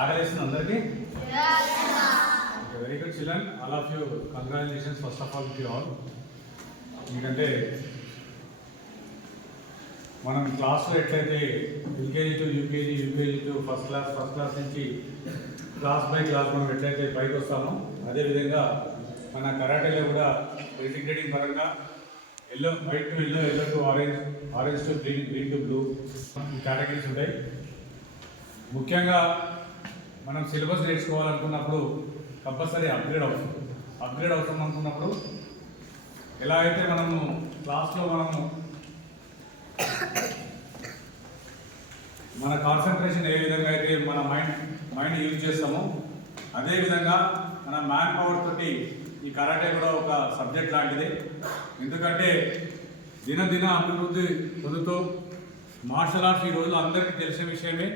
ఆకలిస్తుంది అందరికీ. Very good children, all of you congratulations first of all with you all. ఎందుకంటే మనం క్లాస్లో ఎట్లయితే LKG to UKG, UKG to first class నుంచి క్లాస్ బై క్లాస్ మనం ఎట్లయితే పైకి వస్తామో అదేవిధంగా మన కరాటేలో కూడా ఇంటిగ్రేటింగ్ పరంగా white to yellow to orange to green to blue categories ఉంటాయి. ముఖ్యంగా మనం సిలబస్ నేర్చుకోవాలనుకున్నప్పుడు కంపల్సరీ అప్గ్రేడ్ అవసరం అనుకున్నప్పుడు ఎలా అయితే మనము క్లాస్లో మన కాన్సన్ట్రేషన్ ఏ విధంగా అయితే మన మైండ్ యూజ్ చేస్తామో అదేవిధంగా మన మ్యాన్ పవర్ తోటి ఈ కరాటే కూడా ఒక సబ్జెక్ట్ లాంటిది. ఎందుకంటే దినదిన అభివృద్ధి పొందుతూ మార్షల్ ఆర్ట్స్ ఈ రోజు అందరికీ తెలిసే విషయమే.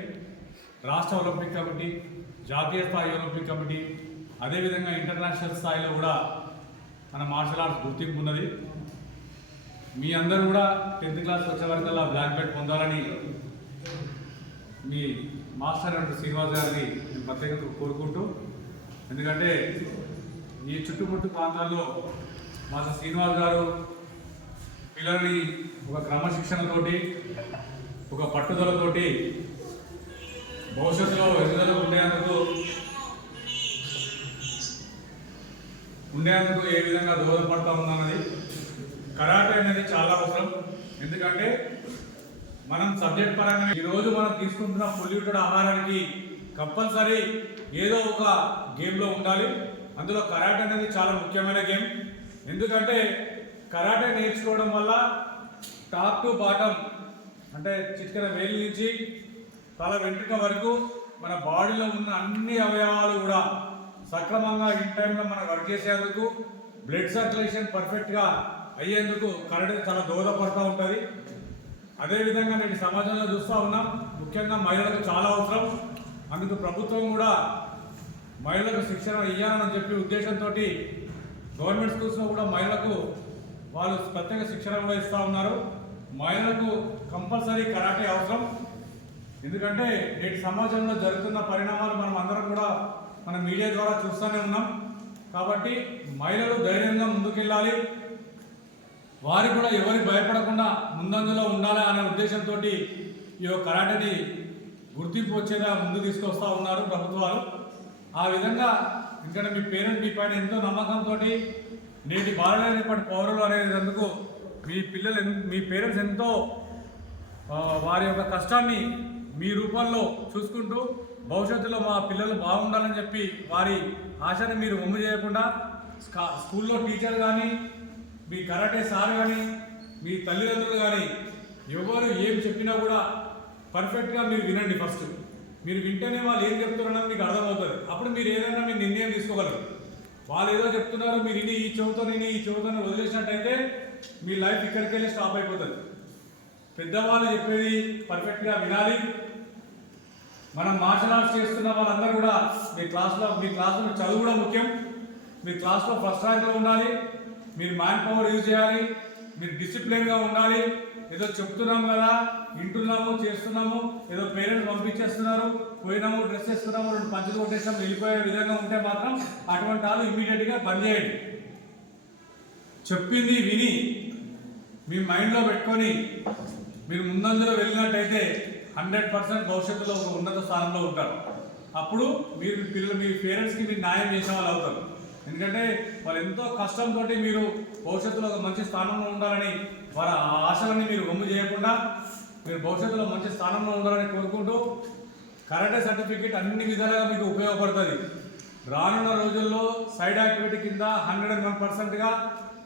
రాష్ట్ర ఒలింపిక్ కమిటీ, జాతీయ స్థాయి ఒలింపిక్ కమిటీ, అదేవిధంగా ఇంటర్నేషనల్ స్థాయిలో కూడా మన మార్షల్ ఆర్ట్స్ గుర్తింపు ఉన్నది. మీ అందరూ కూడా 10th క్లాస్ వచ్చే వరకల్లా బ్లాక్ బెల్ట్ పొందాలని మీ మాస్టర్ శ్రీనివాస్ గారిని నేను ప్రత్యేకంగా కోరుకుంటూ, ఎందుకంటే ఈ చుట్టుముట్టు ప్రాంతాల్లో మాస్టర్ శ్రీనివాస్ గారు పిల్లల్ని ఒక క్రమశిక్షణతోటి, ఒక పట్టుదలతోటి భవిష్యత్తులో ఎదుగుదల ఉండేందుకు ఏ విధంగా దోహదపడతా ఉందన్నది. కరాటే అనేది చాలా అవసరం. ఎందుకంటే మనం సబ్జెక్ట్ పరంగా ఈరోజు మనం తీసుకుంటున్న పొల్యూటెడ్ ఆహారానికి కంపల్సరీ ఏదో ఒక గేమ్లో ఉండాలి. అందులో కరాటే అనేది చాలా ముఖ్యమైన గేమ్. ఎందుకంటే కరాటే నేర్చుకోవడం వల్ల టాప్ టు బాటమ్ అంటే చిటికెన వేలు నుంచి తల వెంట్రుక వరకు మన బాడీలో ఉన్న అన్ని అవయవాలు కూడా సక్రమంగా ఇన్ టైంలో మనం వర్క్ చేసేందుకు, బ్లడ్ సర్క్యులేషన్ పర్ఫెక్ట్గా అయ్యేందుకు కరాటే చాలా దోహదపడుతూ ఉంటుంది. అదేవిధంగా నేటి సమాజంలో చూస్తూ ఉన్నాం, ముఖ్యంగా మహిళలకు చాలా అవసరం. అందుకు ప్రభుత్వం కూడా మహిళలకు శిక్షణ ఇవ్వాలని చెప్పి ఉద్దేశంతో గవర్నమెంట్ స్కూల్స్లో కూడా మహిళలకు వాళ్ళు ప్రత్యేక శిక్షణ కూడా ఇస్తూ ఉన్నారు. మహిళలకు కంపల్సరీ కరాటే అవసరం. ఎందుకంటే నేటి సమాజంలో జరుగుతున్న పరిణామాలు మనం అందరం కూడా మన మీడియా ద్వారా చూస్తూనే ఉన్నాం. కాబట్టి మహిళలు ధైర్యంగా ముందుకెళ్ళాలి, వారికి కూడా ఎవరికి భయపడకుండా ముందంజలో ఉండాలి అనే ఉద్దేశంతో ఈ కరాటేని గుర్తింపు వచ్చేలా ముందు తీసుకొస్తూ ఉన్నారు ప్రభుత్వాలు. ఆ విధంగా ఎందుకంటే మీ పేరెంట్స్ మీ పైన ఎంతో నమ్మకంతో నేటి బాలలేనప్పటి పౌరులు అనేందుకు మీ పేరెంట్స్ ఎంతో వారి యొక్క కష్టాన్ని మీ రూపంలో చూసుకుంటూ భవిష్యత్తులో మా పిల్లలు బాగుండాలని చెప్పి వారి ఆశని మీరు ఒమ్ము చేయకుండా స్కూల్లో టీచర్ కానీ, మీ కరాటే సార్ కానీ, మీ తల్లిదండ్రులు కానీ ఎవరు ఏం చెప్పినా కూడా పర్ఫెక్ట్గా మీరు వినండి. ఫస్ట్ మీరు వింటేనే వాళ్ళు ఏం చెప్తున్నారని మీకు అర్థమవుతుంది. అప్పుడు మీరు ఏదైనా మీ నిర్ణయం తీసుకోగలరు. వాళ్ళు ఏదో చెప్తున్నారు, మీరు ఈ చెవుతోని వదిలేసినట్టయితే మీ లైఫ్ ఇక్కడికి వెళ్ళి స్టాప్ అయిపోతుంది. పెద్దవాళ్ళు చెప్పేది పర్ఫెక్ట్గా వినాలి. మనం మార్షల్ ఆర్ట్స్ చేస్తున్న వాళ్ళందరూ కూడా మీ క్లాస్లో చదువు కూడా ముఖ్యం. మీ క్లాస్లో ఫస్ట్ ర్యాంక్లో ఉండాలి. మీరు మ్యాన్ పవర్ యూజ్ చేయాలి. మీరు డిసిప్లిన్గా ఉండాలి. ఏదో చెప్తున్నాం కదా, వింటున్నాము, చేస్తున్నాము, ఏదో పేరెంట్స్ పంపించేస్తున్నారు, పోయినాము, డ్రెస్ వేస్తున్నాము, 2 పంచులు కొట్టేసాం, వెళ్ళిపోయే విధంగా ఉంటే మాత్రం అటువంటి వాళ్ళు ఇమ్మీడియట్గా బంద్ చేయండి. చెప్పింది విని మీ మైండ్లో పెట్టుకొని మీరు ముందంజలో వెళ్ళినట్టయితే 100% భవిష్యత్తులో ఒక ఉన్నత స్థానంలో ఉంటారు. అప్పుడు మీ పేరెంట్స్కి మీరు న్యాయం చేసే వాళ్ళు అవుతారు. ఎందుకంటే వాళ్ళు ఎంతో కష్టంతో మీరు భవిష్యత్తులో ఒక మంచి స్థానంలో ఉండాలని వారి ఆశలన్నీ మీరు ఒమ్ము చేయకుండా మీరు భవిష్యత్తులో మంచి స్థానంలో ఉండాలని కోరుకుంటూ, కరాటే సర్టిఫికేట్ అన్ని విధాలుగా మీకు ఉపయోగపడుతుంది. రానున్న రోజుల్లో సైడ్ యాక్టివిటీ కింద 101%గా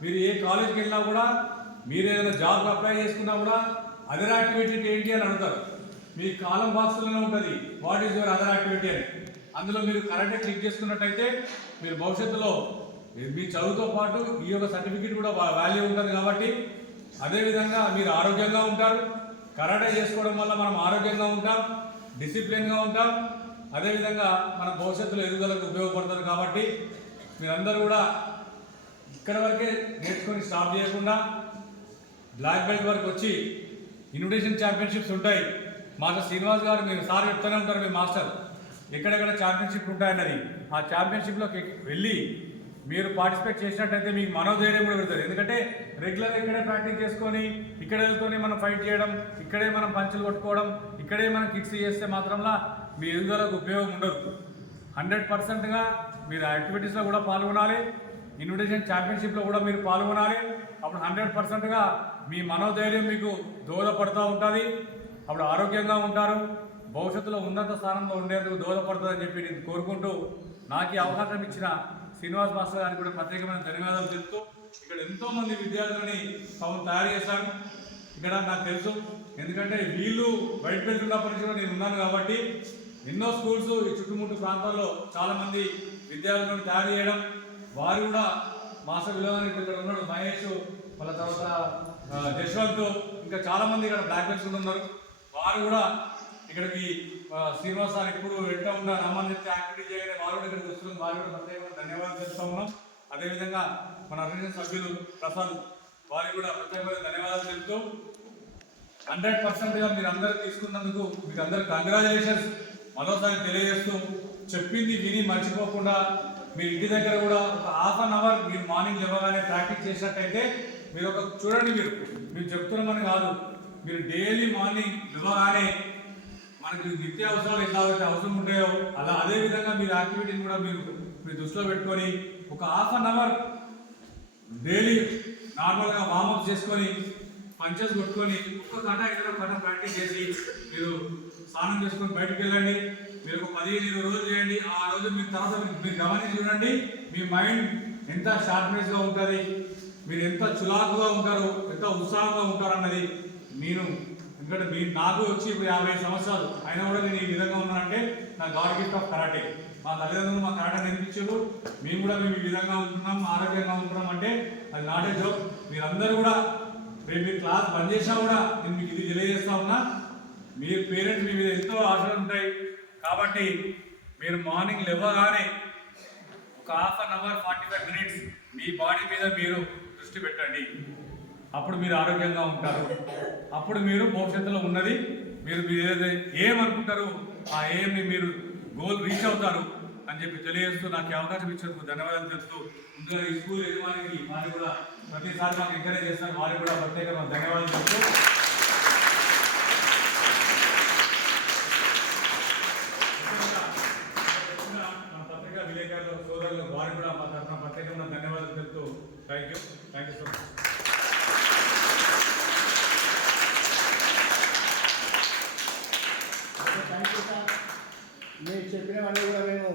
మీరు ఏ కాలేజ్కి వెళ్ళినా కూడా, మీరు ఏదైనా జాబ్ అప్లై చేసుకున్నా కూడా అదర్ యాక్టివిటీ ఏంటి అని అడుగుతారు. మీ కాలం బాక్స్లోనే ఉంటుంది what is your other activity అని. అందులో మీరు కరాటే క్లిక్ చేసుకున్నట్టయితే మీరు భవిష్యత్తులో మీ చదువుతో పాటు ఈ యొక్క సర్టిఫికేట్ కూడా వాల్యూ ఉంటుంది. కాబట్టి అదేవిధంగా మీరు ఆరోగ్యంగా ఉంటారు. కరాటే చేసుకోవడం వల్ల మనం ఆరోగ్యంగా ఉంటాం, డిసిప్లిన్గా ఉంటాం. అదేవిధంగా మన భవిష్యత్తులో ఎదుగుదలకు ఉపయోగపడుతుంది. కాబట్టి మీరందరూ కూడా ఇక్కడ వరకే నేర్చుకొని స్టాప్ చేయకుండా బ్లాక్ బెల్ట్ వరకు వచ్చి ఇన్విటేషన్ ఛాంపియన్షిప్స్ ఉంటాయి. మాస్టర్ శ్రీనివాస్ గారు మీరు సార్ చెప్తూనే ఉంటారు, మీ మాస్టర్ ఎక్కడెక్కడ ఛాంపియన్షిప్ ఉంటాయన్నది, ఆ ఛాంపియన్షిప్లోకి వెళ్ళి మీరు పార్టిసిపేట్ చేసినట్టయితే మీకు మనోధైర్యం కూడా పెడుతుంది. ఎందుకంటే రెగ్యులర్ ఇక్కడే ప్రాక్టీస్ చేసుకొని ఇక్కడ వెళ్తూనే మనం ఫైట్ చేయడం, ఇక్కడే మనం పంచులు కొట్టుకోవడం, ఇక్కడే మనం కిక్స్ చేస్తే మాత్రంలా మీ ఎదుగుదలకు ఉపయోగం ఉండదు. 100%గా మీరు యాక్టివిటీస్లో కూడా పాల్గొనాలి, ఇన్విటేషన్ ఛాంపియన్షిప్లో కూడా మీరు పాల్గొనాలి. అప్పుడు 100%గా మీ మనోధైర్యం మీకు దోహదపడుతూ ఉంటుంది. అప్పుడు ఆరోగ్యంగా ఉంటారు, భవిష్యత్తులో ఉన్నత స్థానంలో ఉండేందుకు దోహదపడుతుందని చెప్పి నేను కోరుకుంటూ నాకు ఈ అవకాశం ఇచ్చిన శ్రీనివాస్ మాస్టర్ గారికి కూడా ప్రత్యేకమైన ధన్యవాదాలు చెప్తూ, ఇక్కడ ఎంతోమంది విద్యార్థులని తాము తయారు చేశాను. ఇక్కడ నాకు తెలుసు, ఎందుకంటే వీళ్ళు బయటకు వెళ్తున్నప్పటి నుంచి కూడా నేను ఉన్నాను కాబట్టి ఎన్నో స్కూల్స్ ఈ చుట్టుముట్టు ప్రాంతాల్లో చాలామంది విద్యార్థులను తయారు చేయడం, వారు కూడా మాస్టర్ విలువగానికి ఇక్కడ ఉన్నాడు మహేష్, వాళ్ళ తర్వాత జశ్వంత్, ఇంకా చాలామంది ఇక్కడ బ్లాక్ బెల్ట్స్ ఉన్నారు. వారు కూడా ఇక్కడికి శ్రీనివాస్ సార్ ఎప్పుడు వెంట ఉన్న రామని చెప్తే యాక్టివిటీ చేయగానే వారు కూడా ఇక్కడికి వస్తున్నారు. వారు కూడా ప్రత్యేకంగా ధన్యవాదాలు చెప్తా ఉన్నాం. అదేవిధంగా మన అర్గనైజేషన్ సభ్యులు ప్రసాద్, వారికి కూడా ప్రత్యేకమైన ధన్యవాదాలు చెప్తూ 100%గా మీరు అందరూ తీసుకున్నందుకు మీకు అందరూ కంగ్రాచులేషన్స్ మరోసారి తెలియజేస్తూ, చెప్పింది విని మర్చిపోకుండా మీరు ఇంటి దగ్గర కూడా ఒక ½ అన్ అవర్ మీరు మార్నింగ్ లేవగానే ప్రాక్టీస్ చేసినట్టయితే మీరు ఒక చూడండి, మీరు చెప్తున్నామని కాదు, మీరు డైలీ మార్నింగ్ లేవగానే మనకి నిత్య అవసరాలు ఎట్లాగైతే అవసరం ఉంటాయో అలా అదేవిధంగా మీరు యాక్టివిటీని కూడా మీరు దృష్టిలో పెట్టుకొని ఒక ½ అన్ అవర్ డైలీ నార్మల్గా వార్మప్ చేసుకొని పంచెస్ కొట్టుకొని ఒక్క గంట ఇద్దరు గంట ప్రాక్టీస్ చేసి మీరు స్నానం చేసుకొని బయటకు వెళ్ళండి. మీరు ఒక 15-20 రోజులు చేయండి. ఆ రోజు మీ తర్వాత మీరు గమనించి చూడండి, మీ మైండ్ ఎంత షార్ప్నెస్గా ఉంటుంది, మీరు ఎంత చులాకుగా ఉంటారు, ఎంత ఉత్సాహంగా ఉంటారు అన్నది నేను, ఎందుకంటే నాకు వచ్చి ఇప్పుడు 50 సంవత్సరాలు అయినా కూడా నేను ఈ విధంగా ఉన్నానంటే నా గాడ్ గిఫ్ట్ ఆఫ్ కరాటే. మా తల్లిదండ్రులు మా కరాటే నేర్పించారు, మేము ఈ విధంగా ఉంటున్నాం, ఆరోగ్యంగా ఉంటున్నాం అంటే అది నాటే జోక్. మీరందరూ కూడా రేపు మీరు క్లాస్ బంద్ చేసినా కూడా నేను మీకు ఇది తెలియజేస్తా ఉన్నా, మీరు పేరెంట్స్ మీ మీద ఎంతో ఆశలు ఉంటాయి కాబట్టి మీరు మార్నింగ్ లేవగానే ఒక ½ అన్ అవర్ 45 మినిట్స్ మీ బాడీ మీద మీరు దృష్టి పెట్టండి. అప్పుడు మీరు ఆరోగ్యంగా ఉంటారు, అప్పుడు మీరు భవిష్యత్తులో ఉన్నది మీరు ఏమనుకుంటారు ఆ ఏమి మీరు గోల్ రీచ్ అవుతారు అని చెప్పి తెలియజేస్తూ నాకు అవకాశం ఇచ్చినందుకు ధన్యవాదాలు చెప్తూ, ముందుగా ఈ స్కూల్ యజమానికి వారికి కూడా ప్రతిసారి మాకు ఎంకరేజ్ చేస్తారు, వారికి కూడా ప్రత్యేకంగా ధన్యవాదాలు చెప్తూ మన పత్రికా విలేకరులు సోదరులు వారికి కూడా మా తరఫున ప్రత్యేకంగా ధన్యవాదాలు చెప్తూ thank you so much. Thank you sir. మీరు చెప్పినవన్నీ కూడా మేము